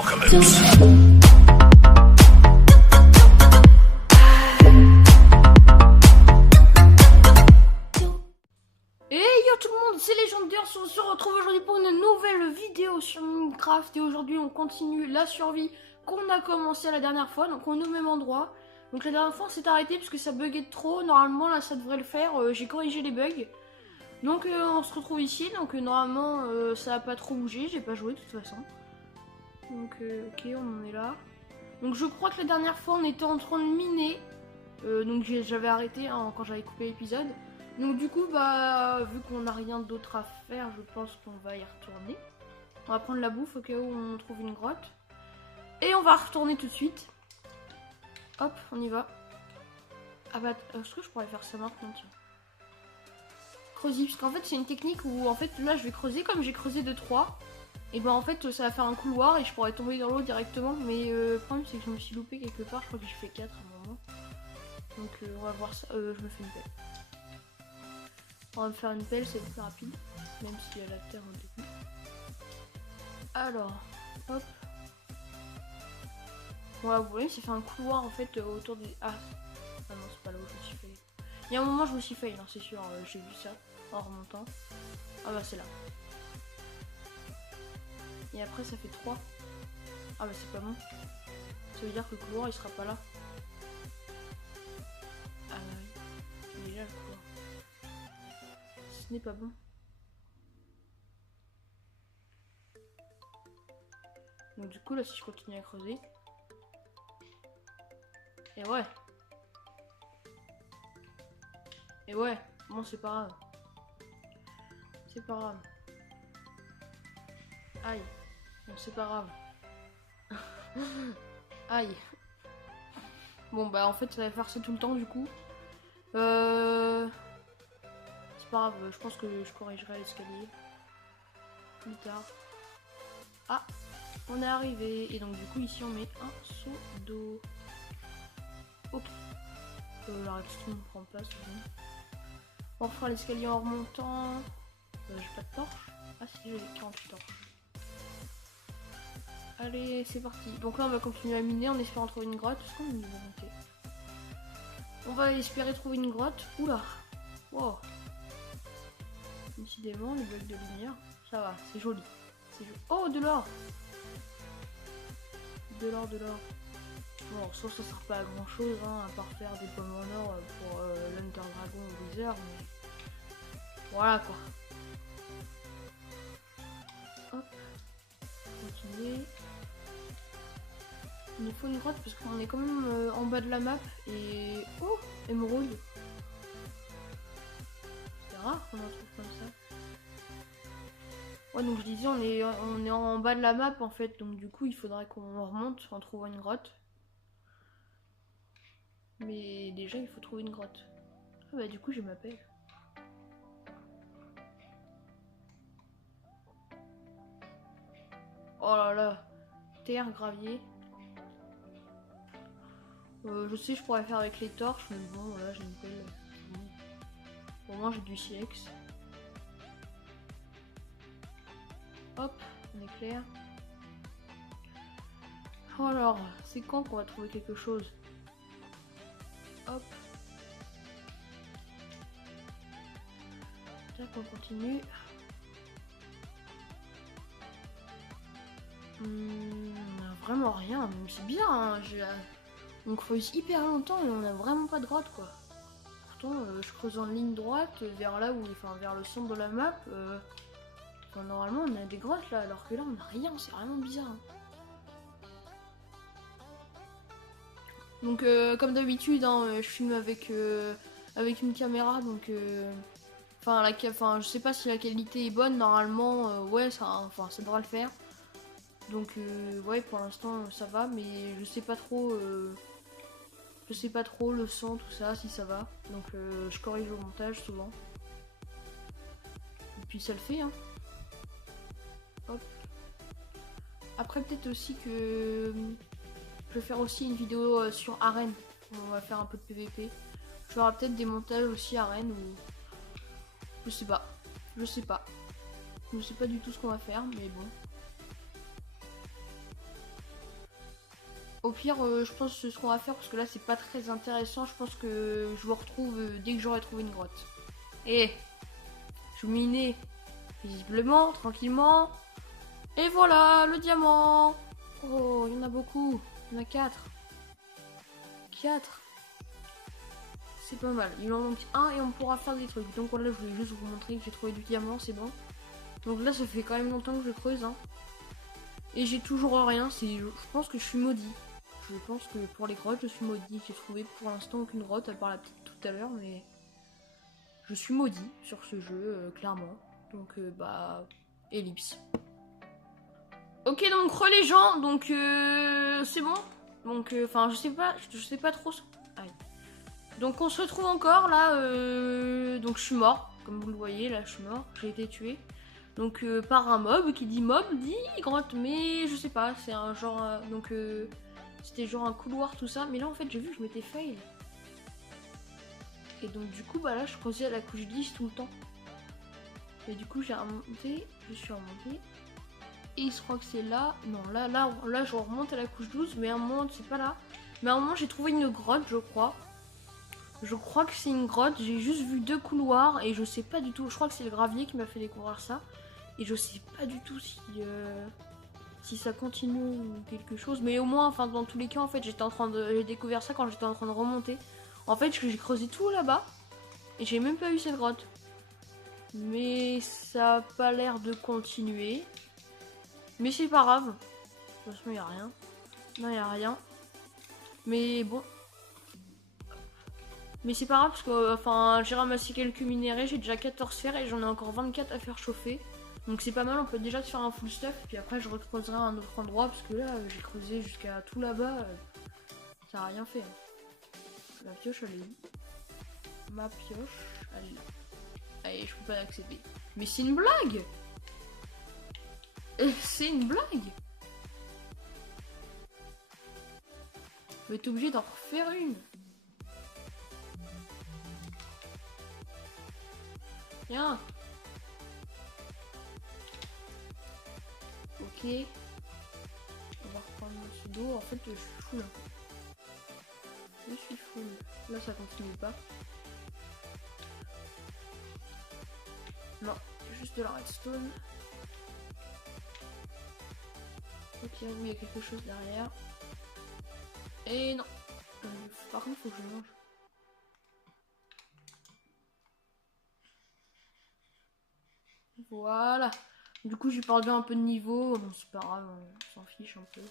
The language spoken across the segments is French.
apocalypse. Et yo tout le monde, c'est Légendaire, on se retrouve aujourd'hui pour une nouvelle vidéo sur Minecraft. Et aujourd'hui on continue la survie qu'on a commencé la dernière fois, donc on est au même endroit. Donc la dernière fois on s'est arrêté parce que ça buguait trop, normalement là ça devrait le faire, j'ai corrigé les bugs. Donc on se retrouve ici, donc normalement ça a pas trop bougé, j'ai pas joué de toute façon. Donc ok, on en est là. Donc je crois que la dernière fois on était en train de miner, donc j'avais arrêté hein, quand j'avais coupé l'épisode. Donc du coup bah vu qu'on n'a rien d'autre à faire, je pense qu'on va y retourner. On va prendre la bouffe au cas où on trouve une grotte. Et on va retourner tout de suite. Hop, on y va. Ah bah est-ce que je pourrais faire ça maintenant, tiens. Creuser, parce qu'en fait c'est une technique où en fait là je vais creuser comme j'ai creusé de 3. Et ben en fait ça va faire un couloir et je pourrais tomber dans l'eau directement. Mais le problème c'est que je me suis loupé quelque part, je crois que j'ai fait 4 à un moment. Donc on va voir ça, je me fais une pelle. On va me faire une pelle, c'est plus rapide, même s'il y a la terre au début. Alors, hop. Voilà, vous voyez, ça fait un couloir en fait autour des... Ah non, c'est pas là où je me suis fail. Il y a un moment je me suis fail, hein, c'est sûr, j'ai vu ça en remontant. Ah bah c'est là. Et après ça fait 3. Ah bah c'est pas bon. Ça veut dire que le couloir il sera pas là. Ah bah oui, il est là le couloir. Ce n'est pas bon. Donc du coup là si je continue à creuser. Et ouais. Et ouais, bon c'est pas grave. C'est pas grave. Aïe. Bon c'est pas grave. Aïe. Bon bah en fait ça va faire ça tout le temps du coup. C'est pas grave, je pense que je corrigerai l'escalier. Plus tard. Ah, on est arrivé. Et donc du coup ici on met un seau d'eau. Ok. La redstone ne prend pas, c'est bon. On fera l'escalier en remontant. J'ai pas de torche. Ah si, j'ai 48 torches. Allez, c'est parti. Donc là on va continuer à miner en espérant trouver une grotte. Est-ce qu'on a une volonté ? On va espérer trouver une grotte. Oula. Wow. Décidément, les blocs de lumière. Ça va, c'est joli. Oh, de l'or. De l'or, de l'or. Bon, ça sert pas à grand chose, hein, à part faire des pommes en or pour l'Hunter Dragon ou Wither, mais voilà quoi. Hop, continuer. Il nous faut une grotte parce qu'on est quand même en bas de la map et oh, émeraude. C'est rare qu'on en trouve comme ça. Ouais, donc je disais, on est en bas de la map en fait, donc du coup il faudrait qu'on remonte en trouvant une grotte. Mais déjà il faut trouver une grotte. Ah bah du coup je m'appelle. Oh là là, terre, gravier. Je sais je pourrais faire avec les torches, mais bon voilà j'ai une pelle. Au moins j'ai du silex. Hop, on est clair. Alors, c'est quand qu'on va trouver quelque chose? Hop. Tac, on continue. On a vraiment rien, mais c'est bien. Hein, on creuse hyper longtemps et on a vraiment pas de grotte quoi. Pourtant, je creuse en ligne droite vers là où, enfin, vers le centre de la map. Enfin, normalement, on a des grottes là, alors que là, on a rien. C'est vraiment bizarre. Hein. Donc comme d'habitude, hein, je filme avec une caméra, donc enfin je sais pas si la qualité est bonne. Normalement, ouais, ça devrait le faire. Donc ouais, pour l'instant ça va, mais je sais pas trop le son, tout ça, si ça va. Donc je corrige au montage souvent. Et puis ça le fait, hein. Hop. Après peut-être aussi que je vais faire aussi une vidéo sur arène. On va faire un peu de PVP. Je ferai peut-être des montages aussi arène ou... Je sais pas. Je sais pas. Je sais pas du tout ce qu'on va faire, mais bon. Au pire, je pense que c'est ce qu'on va faire parce que là c'est pas très intéressant. Je pense que je vous retrouve dès que j'aurai trouvé une grotte. Et je minais visiblement, tranquillement. Et voilà, le diamant. Oh, il y en a beaucoup. Il y en a 4. 4. C'est pas mal. Il en manque un et on pourra faire des trucs. Donc voilà, je voulais juste vous montrer que j'ai trouvé du diamant, c'est bon. Donc là, ça fait quand même longtemps que je creuse. Hein. Et j'ai toujours rien. Je pense que je suis maudit. Je pense que pour les grottes, je suis maudit. J'ai trouvé pour l'instant aucune grotte à part la petite tout à l'heure, mais je suis maudit sur ce jeu, clairement. Donc bah, ellipse. Ok, donc les gens, donc c'est bon. Donc enfin, je sais pas trop. Aïe. Donc on se retrouve encore là. Donc je suis mort, comme vous le voyez, là je suis mort. J'ai été tué. Donc par un mob qui dit mob dit grotte, mais je sais pas. C'est un genre donc c'était genre un couloir tout ça. Mais là en fait j'ai vu que je m'étais fail. Et donc du coup bah là je creusais à la couche 10 tout le temps. Et du coup j'ai remonté, je suis remonté. Et il se croit que c'est là. Non, là, je remonte à la couche 12, mais à un moment, c'est pas là. Mais à un moment, j'ai trouvé une grotte, je crois. Je crois que c'est une grotte. J'ai juste vu 2 couloirs et je sais pas du tout. Je crois que c'est le gravier qui m'a fait découvrir ça. Et je sais pas du tout si ça continue ou quelque chose. Mais au moins, enfin, dans tous les cas, en fait, j'ai découvert ça quand j'étais en train de remonter. En fait, j'ai creusé tout là-bas et j'ai même pas eu cette grotte. Mais ça a pas l'air de continuer. Mais c'est pas grave. De toute façon, il n'y a rien. Non, il n'y a rien. Mais bon. Mais c'est pas grave parce que enfin, j'ai ramassé quelques minéraux. J'ai déjà 14 fers et j'en ai encore 24 à faire chauffer. Donc c'est pas mal. On peut déjà se faire un full stuff. Puis après, je recreuserai à un autre endroit parce que là, j'ai creusé jusqu'à tout là-bas. Ça a rien fait. La pioche, elle est où? Ma pioche, elle est là. Allez, je peux pas l'accepter. Mais c'est une blague! C'est une blague! Je vais être obligé d'en refaire une. Tiens. Ok. On va reprendre mon pseudo. En fait, je suis full. Je suis full. Là, ça continue pas. Non, juste de la redstone. Ok, oui, il y a quelque chose derrière. Et non. Par contre, faut que je mange. Voilà. Du coup, j'ai perdu un peu de niveau. Bon, c'est pas grave, on s'en fiche un peu.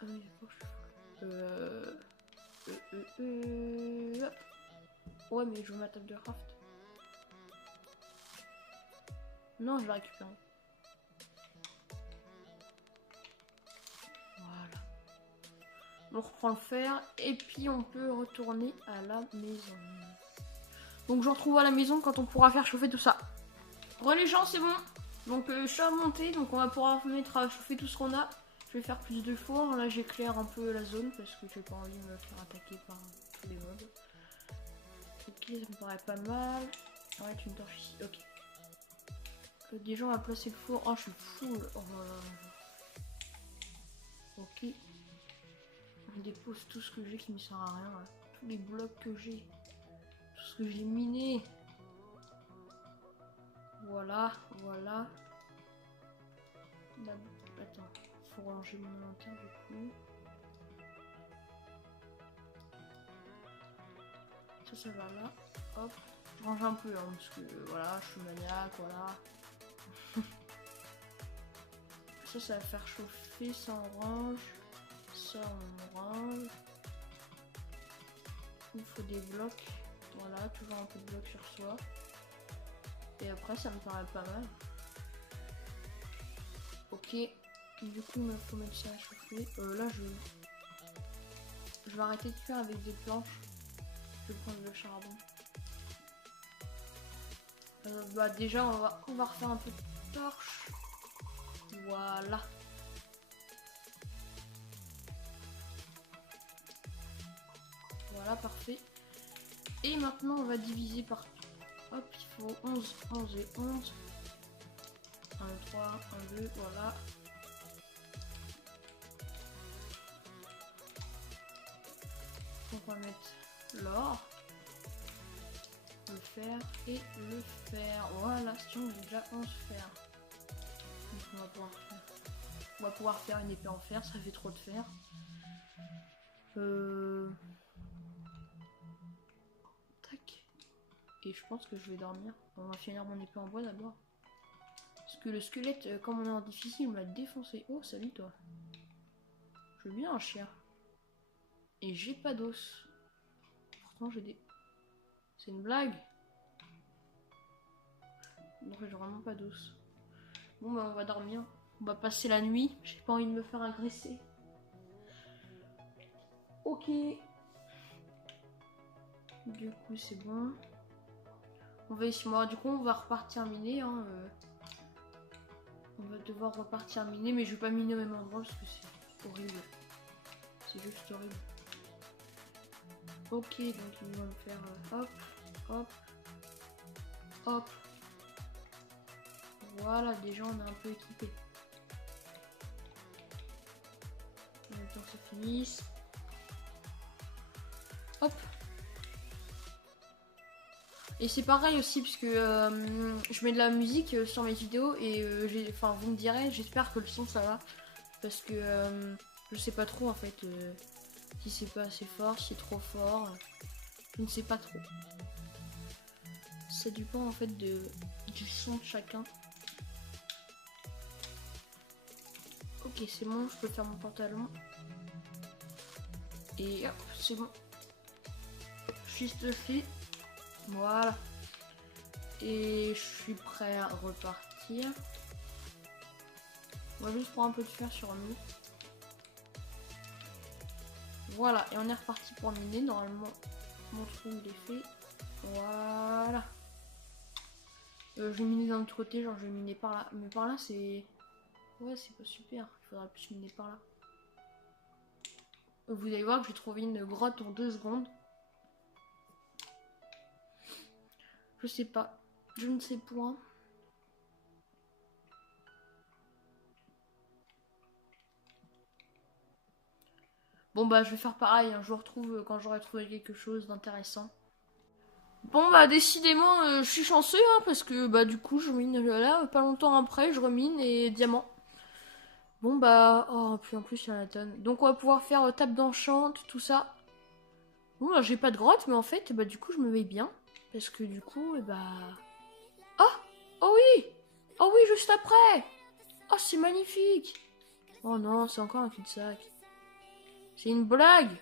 Ah oui, hop. Ouais, mais je veux ma table de craft. Non, je vais récupérer. Voilà. On reprend le fer et puis on peut retourner à la maison. Donc je retrouve à la maison quand on pourra faire chauffer tout ça. Les gens, c'est bon. Donc je suis remontée, donc on va pouvoir mettre à chauffer tout ce qu'on a. Je vais faire plus de four. Là j'éclaire un peu la zone parce que j'ai pas envie de me faire attaquer par tous les mobs. Ok, ça me paraît pas mal. Ouais, tu me torches ici. Ok. Déjà on va placer le four. Oh, je suis full. Oh là là. Ok. On dépose tout ce que j'ai qui me sert à rien. Là. Tous les blocs que j'ai. Tout ce que j'ai miné. Voilà, voilà. Là, attends, faut ranger mon inventaire du coup. Ça va là. Hop. Je range un peu, hein, parce que voilà, je suis maniaque, voilà. Ça va faire chauffer, ça on range. Ça on range. Il faut des blocs. Voilà, toujours un peu de blocs sur soi. Et après, ça me paraît pas mal. Ok. Du coup, il faut mettre ça à chauffer. Là, je vais arrêter de faire avec des planches. Je vais prendre le charbon. Bah déjà, on va refaire un peu de torche. Voilà. Voilà, parfait. Et maintenant, on va diviser par... Hop, il faut 11, 11 et 11. 1, 3, 1, 2, voilà. on va mettre l'or, le fer et le fer. Voilà, si on a déjà 11 fer. Donc on va pouvoir faire une épée en fer, ça fait trop de fer. Tac. Et je pense que je vais dormir. On va finir mon épée en bois d'abord. Parce que le squelette, comme on est en difficile, m'a défoncé. Oh, salut toi. Je veux bien un chien. Et j'ai pas d'os. Pourtant j'ai des... C'est une blague. Non, j'ai vraiment pas d'os. Bon bah on va dormir. On va passer la nuit. J'ai pas envie de me faire agresser. Ok. Du coup c'est bon. On va ici. Moi, du coup on va repartir miner. Hein, On va devoir repartir miner. Mais je vais pas miner au même endroit parce que c'est horrible. C'est juste horrible. Ok, donc ils vont me faire hop, hop, hop. Voilà, déjà on est un peu équipé. On attend que ça finisse. Hop. Et c'est pareil aussi parce que je mets de la musique sur mes vidéos et enfin vous me direz, j'espère que le son ça va. Parce que je sais pas trop en fait si c'est pas assez fort, si c'est trop fort. Je ne sais pas trop. Ça dépend en fait du son de chacun. Ok, c'est bon, je peux faire mon pantalon. Et hop, c'est bon. Juste fait. Voilà. Et je suis prêt à repartir. On va juste prendre un peu de fer sur nous. Voilà, et on est reparti pour miner. Normalement, mon trou il est fait. Voilà. Je vais miner d'un autre côté, genre je vais miner par là. Mais par là, c'est... Ouais, c'est pas super. Il faudra plus miner par là. Vous allez voir que j'ai trouvé une grotte en 2 secondes. Je sais pas. Je ne sais point. Bon bah je vais faire pareil, hein. Je vous retrouve quand j'aurai trouvé quelque chose d'intéressant. Bon bah décidément je suis chanceux hein, parce que bah du coup je mine là, pas longtemps après je remine et diamant. Bon bah, oh puis en plus il y a la tonne. Donc on va pouvoir faire table d'enchant, tout ça. Bon bah j'ai pas de grotte mais en fait bah du coup je me mets bien. Parce que du coup bah... Oh. Oh oui. Oh oui juste après. Oh c'est magnifique. Oh non c'est encore un cul-de-sac. C'est une blague.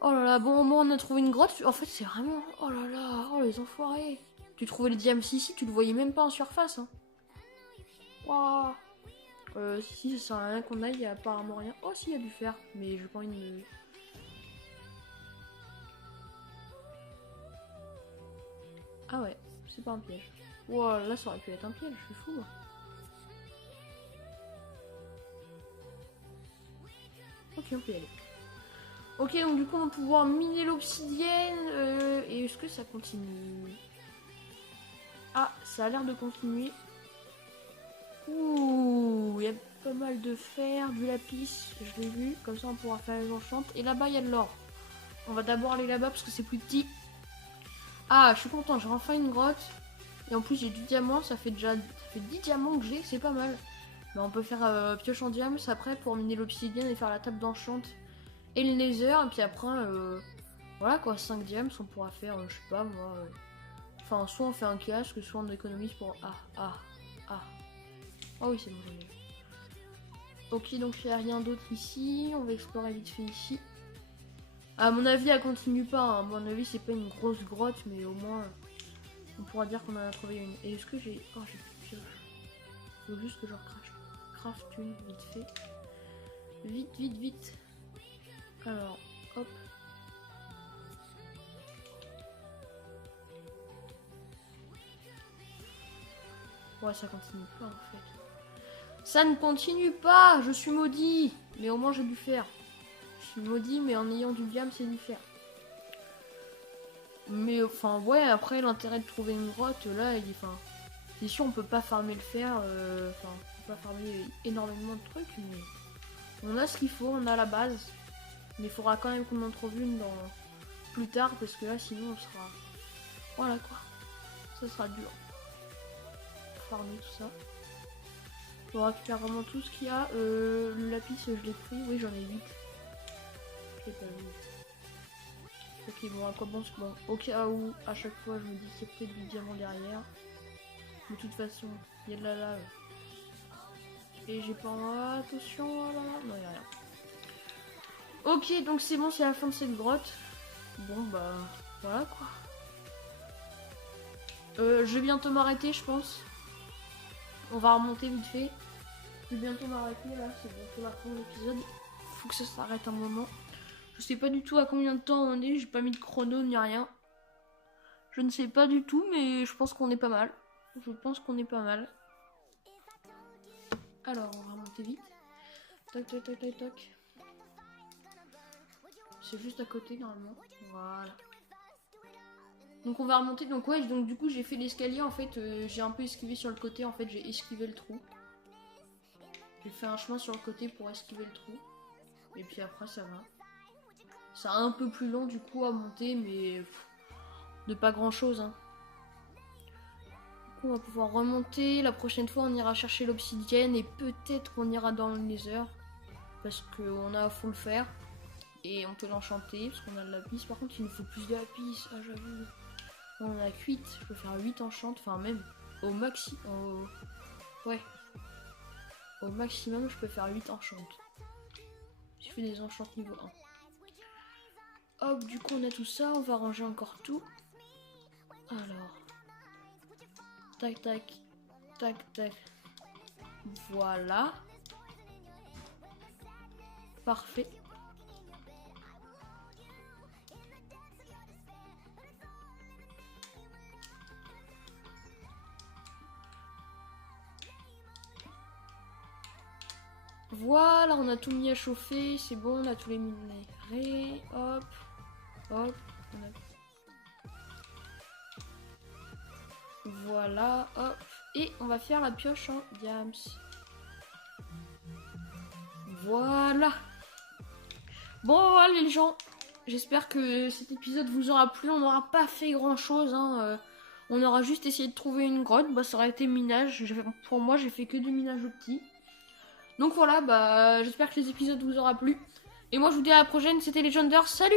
Oh là là, bon, au moins on a trouvé une grotte. En fait, c'est vraiment... Oh là là, oh les enfoirés. Tu trouvais les diams ici, tu le voyais même pas en surface. Hein. Waouh. Si, ça sert à rien qu'on aille, il y a apparemment rien. Oh, si, il y a du fer. Mais j'ai pas envie de me... Ah ouais, c'est pas un piège. Wow, là, ça aurait pu être un piège, je suis fou. Moi. Ok, on peut y aller. Ok, donc du coup, on va pouvoir miner l'obsidienne. Et est-ce que ça continue? Ah, ça a l'air de continuer. Ouh, il y a pas mal de fer, du lapis, je l'ai vu. Comme ça, on pourra faire les enchantes. Et là-bas, il y a de l'or. On va d'abord aller là-bas parce que c'est plus petit. Ah, je suis content, j'ai enfin une grotte. Et en plus, j'ai du diamant, ça fait 10 diamants que j'ai, c'est pas mal. Mais on peut faire pioche en diamants après pour miner l'obsidienne et faire la table d'enchante et le nether. Et puis après, voilà quoi, 5 diamants, on pourra faire, je sais pas moi. Enfin, soit on fait un casque, soit on économise pour. Ah. Oh oui, c'est bon, j'en ai. Ok, donc il n'y a rien d'autre ici. On va explorer vite fait ici. À mon avis, elle continue pas. Hein. À mon avis, c'est pas une grosse grotte, mais au moins, on pourra dire qu'on en a trouvé une. Et est-ce que j'ai... Oh, j'ai plus de pioche. Faut juste que je craft une vite fait. Vite. Alors, hop. Ouais, ça continue pas en fait. Ça ne continue pas, je suis maudit. Mais au moins j'ai du fer. Je suis maudit, mais en ayant du diamant, c'est du fer. Mais enfin, ouais, après l'intérêt de trouver une grotte, là, il est... Enfin, c'est sûr, on peut pas farmer le fer. Enfin, on peut pas farmer énormément de trucs, mais on a ce qu'il faut, on a la base. Mais il faudra quand même qu'on en trouve une dans plus tard parce que là sinon on sera... Voilà quoi. Ça sera dur. Farmer tout ça. On récupère vraiment tout ce qu'il y a. Le lapis je l'ai pris. Oui j'en ai 8. Je l'ai pas vu. Ok bon à quoi bon c'est bon. Au cas où à chaque fois je me dis qu'il y a peut-être du diamant derrière. Mais de toute façon il y a de la lave. Et j'ai pas... Attention là. Non il y a rien. Ok donc c'est bon, c'est la fin de cette grotte. Bon bah voilà quoi. Je vais bientôt m'arrêter je pense. On va remonter vite fait. Je vais bientôt m'arrêter là, c'est bientôt la fin de l'épisode. Faut que ça s'arrête un moment. Je sais pas du tout à combien de temps on est, j'ai pas mis de chrono ni rien. Je ne sais pas du tout mais je pense qu'on est pas mal. Je pense qu'on est pas mal. Alors on va remonter vite. Toc toc toc toc toc. C'est juste à côté normalement. Voilà. Donc on va remonter, donc ouais, donc du coup j'ai fait l'escalier en fait, j'ai un peu esquivé sur le côté, en fait j'ai esquivé le trou. J'ai fait un chemin sur le côté pour esquiver le trou. Et puis après ça va. C'est un peu plus long du coup à monter mais de pas grand chose hein. Du coup on va pouvoir remonter, la prochaine fois on ira chercher l'obsidienne et peut-être qu'on ira dans le nether. Parce qu'on a à fond le fer. Et on peut l'enchanter parce qu'on a de lapis. Par contre il nous faut plus de lapis, ah j'avoue. On a 8, je peux faire 8 enchantes, enfin même au maxi... Ouais. Au maximum je peux faire 8 enchantes. Je fais des enchantes niveau 1. Hop, du coup on a tout ça, on va ranger encore tout. Alors. Tac tac. Tac tac. Voilà. Parfait. Voilà, on a tout mis à chauffer, c'est bon, on a tous les minéraux. Hop, hop. Voilà, hop. Et on va faire la pioche en diams. Voilà. Bon, voilà les gens. J'espère que cet épisode vous aura plu. On n'aura pas fait grand chose. Hein. On aura juste essayé de trouver une grotte. Bah, ça aurait été minage. Pour moi, j'ai fait que du minage au petit. Donc voilà, bah, j'espère que les épisodes vous aura plu. Et moi, je vous dis à la prochaine. C'était Legender. Salut!